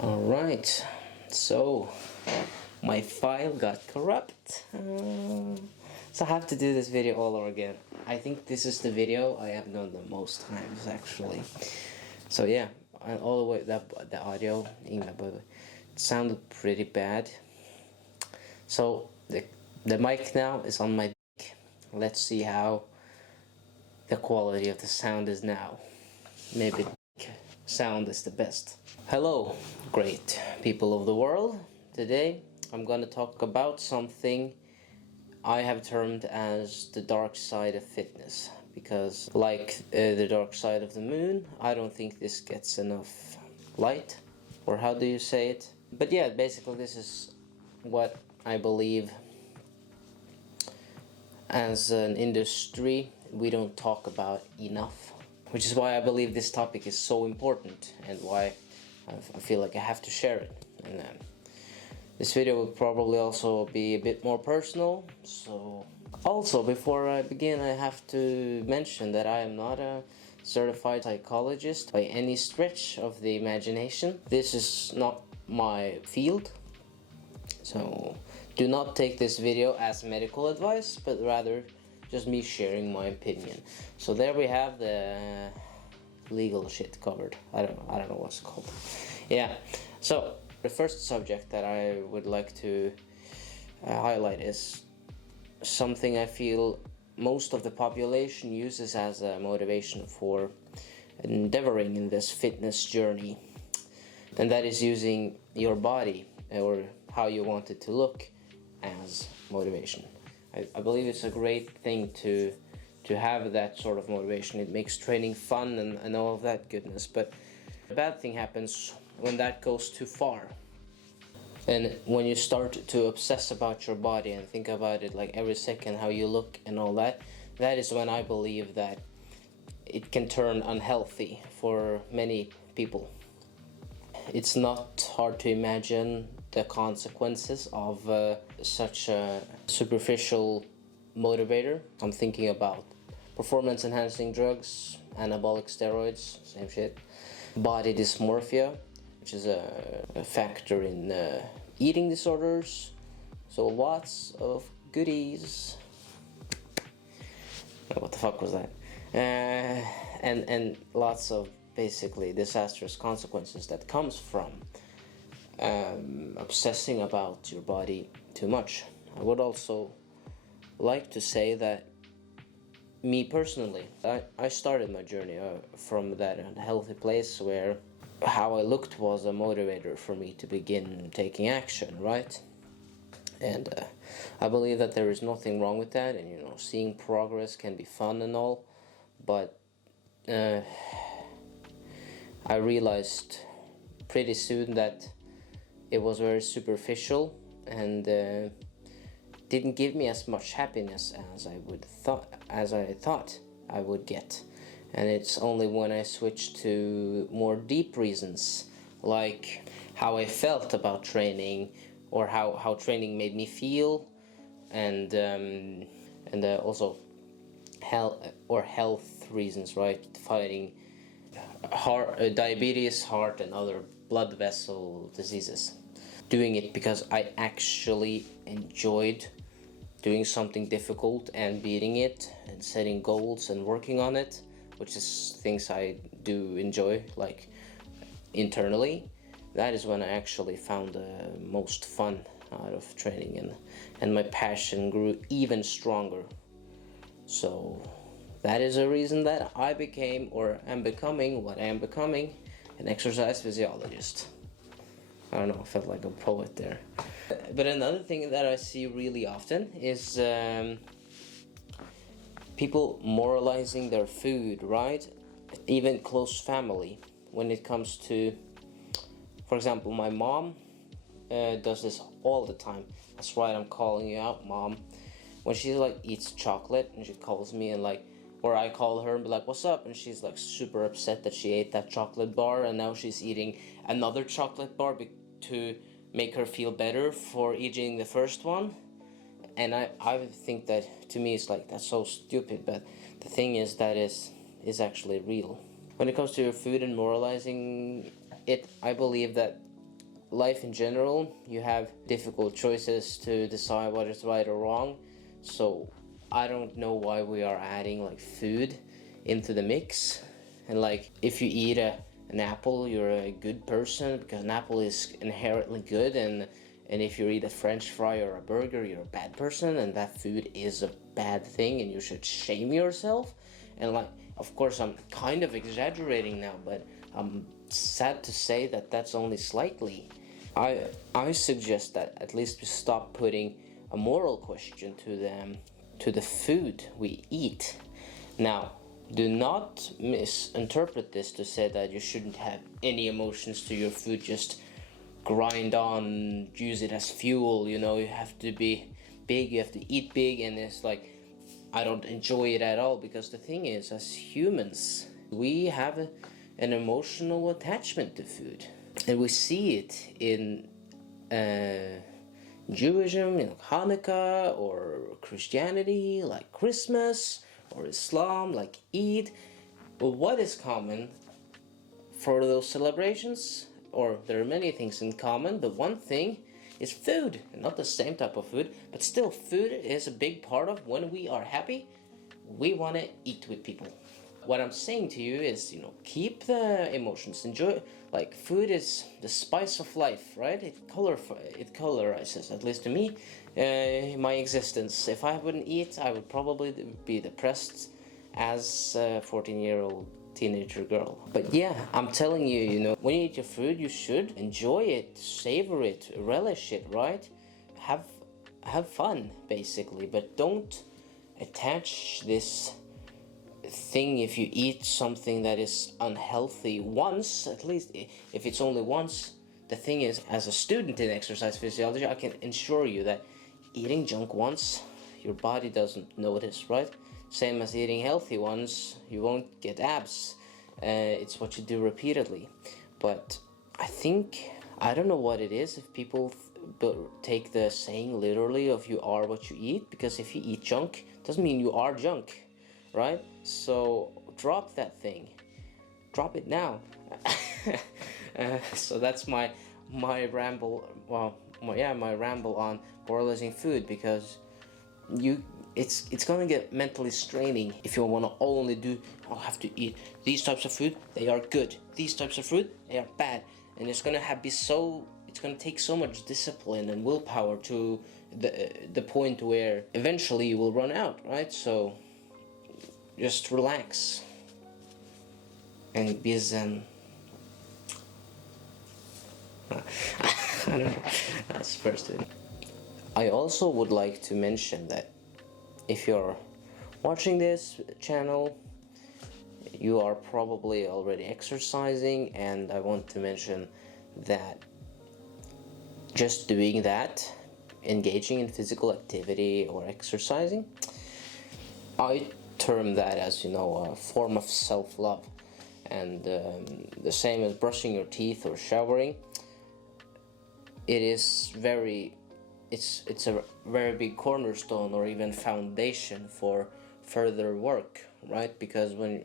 Alright, so my file got corrupt. So I have to do this video all over again. I think this is the video I have done the most times actually. So yeah, all the way the audio it sounded pretty bad. So the mic now is on my mic. Let's see how the quality of the sound is now. Maybe sound is the best. Hello, great people of the world. Today I'm gonna talk about something I have termed as the dark side of fitness, because like the dark side of the moon, I don't think this gets enough light, or how do you say it? But yeah, basically this is what I believe as an industry we don't talk about enough, which is why I believe this topic is so important and why I feel like I have to share it. And this video will probably also be a bit more personal. So also, before I begin, I have to mention that I am not a certified psychologist by any stretch of the imagination. This is not my field, so do not take this video as medical advice, but rather just me sharing my opinion. So there we have the legal shit covered. I don't know what's it called. Yeah, so the first subject that I would like to highlight is something I feel most of the population uses as a motivation for endeavoring in this fitness journey, and that is using your body or how you want it to look as motivation. I believe it's a great thing to have that sort of motivation. It makes training fun and all of that goodness, but the bad thing happens when that goes too far. And when you start to obsess about your body and think about it like every second how you look and all that, that is when I believe that it can turn unhealthy for many people. It's not hard to imagine the consequences of such a superficial motivator. I'm thinking about performance enhancing drugs, anabolic steroids, same shit, body dysmorphia, which is a factor in eating disorders, so lots of goodies. What the fuck was that? And lots of basically disastrous consequences that comes from obsessing about your body too much. I would also like to say that me personally, I started my journey from that unhealthy place where how I looked was a motivator for me to begin taking action, right? And I believe that there is nothing wrong with that, and seeing progress can be fun and all, but I realized pretty soon that it was very superficial and didn't give me as much happiness as I thought I would get. And it's only when I switched to more deep reasons, like how I felt about training, or how training made me feel, and also health reasons, right? Fighting diabetes, heart, and other blood vessel diseases. Doing it because I actually enjoyed doing something difficult and beating it, and setting goals and working on it, which is things I do enjoy, like internally. That is when I actually found the most fun out of training, and my passion grew even stronger. So that is a reason that I became, or am becoming, what I am becoming, an exercise physiologist. I don't know, I felt like a poet there. But another thing that I see really often is people moralizing their food, right? Even close family. When it comes to, for example, my mom does this all the time. That's right, I'm calling you out, Mom. When she eats chocolate and she calls me and or I call her and be like, what's up? And she's super upset that she ate that chocolate bar, and now she's eating another chocolate bar to make her feel better for eating the first one. And I think that, to me, it's that's so stupid, but the thing is that is actually real. When it comes to your food and moralizing it, I believe that life in general, you have difficult choices to decide what is right or wrong. So I don't know why we are adding like food into the mix. And like if you eat an apple, you're a good person because an apple is inherently good, and if you eat a French fry or a burger, you're a bad person, and that food is a bad thing, and you should shame yourself. And like, of course, I'm kind of exaggerating now, but I'm sad to say that that's only slightly. I suggest that at least we stop putting a moral question to the food we eat. Now, do not misinterpret this to say that you shouldn't have any emotions to your food. Just grind on, use it as fuel. You know, you have to be big, you have to eat big, and it's like, I don't enjoy it at all, because the thing is, as humans, we have an emotional attachment to food, and we see it in Judaism, Hanukkah, or Christianity, like Christmas, or Islam, like Eid. Well, what is common for those celebrations? Or there are many things in common, but one thing is food. Not the same type of food, but still food is a big part of when we are happy. We want to eat with people. What I'm saying to you is, keep the emotions, enjoy. Like, food is the spice of life, right? It colorizes, at least to me, my existence. If I wouldn't eat, I would probably be depressed as a 14-year-old teenager girl. But yeah, I'm telling you, when you eat your food, you should enjoy it, savor it, relish it, right? Have fun, basically, but don't attach this thing. If you eat something that is unhealthy once, at least if it's only once, the thing is, as a student in exercise physiology, I can assure you that eating junk once, your body doesn't notice, right? Same as eating healthy ones, you won't get abs. It's what you do repeatedly. But I don't know what it is, if people take the saying literally of you are what you eat, because if you eat junk, doesn't mean you are junk, right? So drop that thing. Drop it now. So that's my ramble. Well, my ramble on moralizing food, because it's gonna get mentally straining if you want to only have to eat these types of food. They are good. These types of food, they are bad. And it's gonna take so much discipline and willpower to the point where eventually you will run out, right? So just relax and be zen. I don't know. That's the first thing. I also would like to mention that if you're watching this channel, you are probably already exercising, and I want to mention that just doing that, engaging in physical activity or exercising, I term that as a form of self-love, and the same as brushing your teeth or showering. It's a very big cornerstone, or even foundation, for further work, right? Because when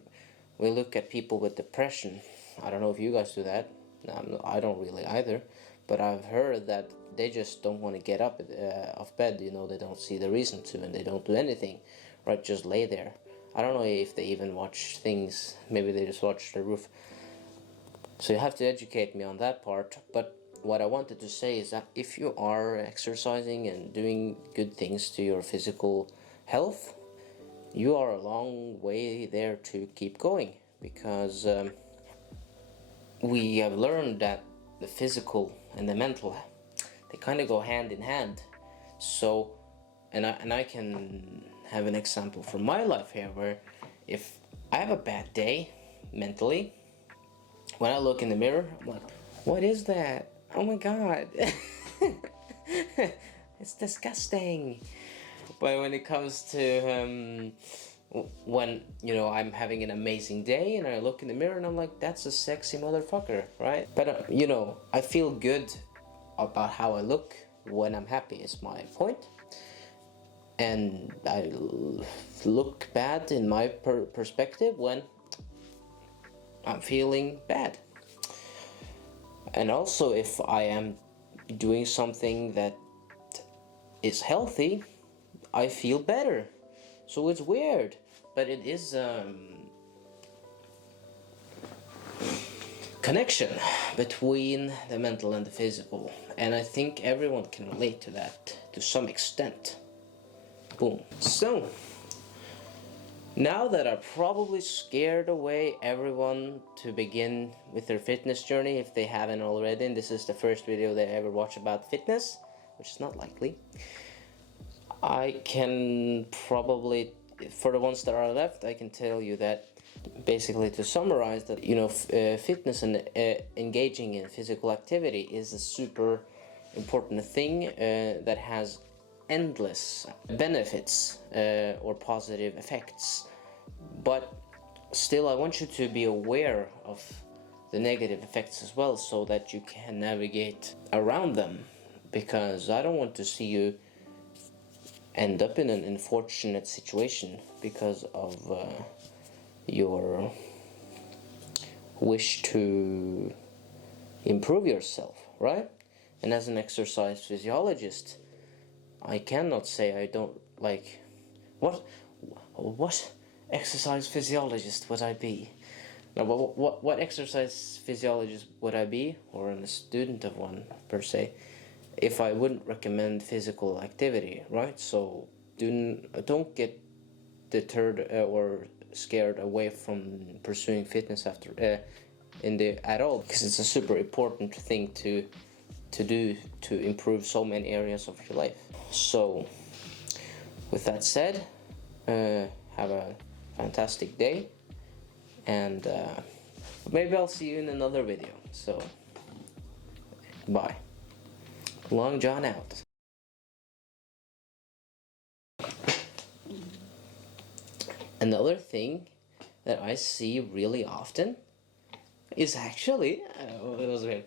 we look at people with depression, I don't know if you guys do that. I don't really either, but I've heard that they just don't want to get up off bed. They don't see the reason to, and they don't do anything, right? Just lay there. I don't know if they even watch things. Maybe they just watch the roof. So you have to educate me on that part. But what I wanted to say is that if you are exercising and doing good things to your physical health, you are a long way there to keep going, because we have learned that the physical and the mental, they kind of go hand in hand. So, and I can have an example from my life here, where if I have a bad day mentally, when I look in the mirror, I'm like, what is that? Oh my god. It's disgusting. But when it comes to when I'm having an amazing day and I look in the mirror and I'm like, that's a sexy motherfucker, right? But I feel good about how I look when I'm happy, is my point. And I look bad in my perspective when I'm feeling bad. And also, if I am doing something that is healthy, I feel better. So it's weird, but it is connection between the mental and the physical, and I think everyone can relate to that to some extent. Boom. So now that I probably scared away everyone to begin with their fitness journey, if they haven't already, and this is the first video they ever watch about fitness, which is not likely, I can probably, for the ones that are left, I can tell you that basically, to summarize, that fitness and engaging in physical activity is a super important thing that has endless benefits or positive effects. But still, I want you to be aware of the negative effects as well, so that you can navigate around them, because I don't want to see you end up in an unfortunate situation because of your wish to improve yourself, right? And as an exercise physiologist, I cannot say I don't like what exercise physiologist would I be? Now, what exercise physiologist would I be, or a student of one per se, if I wouldn't recommend physical activity, right? So don't get deterred or scared away from pursuing fitness at all, because it's a super important thing to do to improve so many areas of your life. So with that said, have a fantastic day, and maybe I'll see you in another video. So bye. Long John out. Another thing that I see really often is actually, it was weird.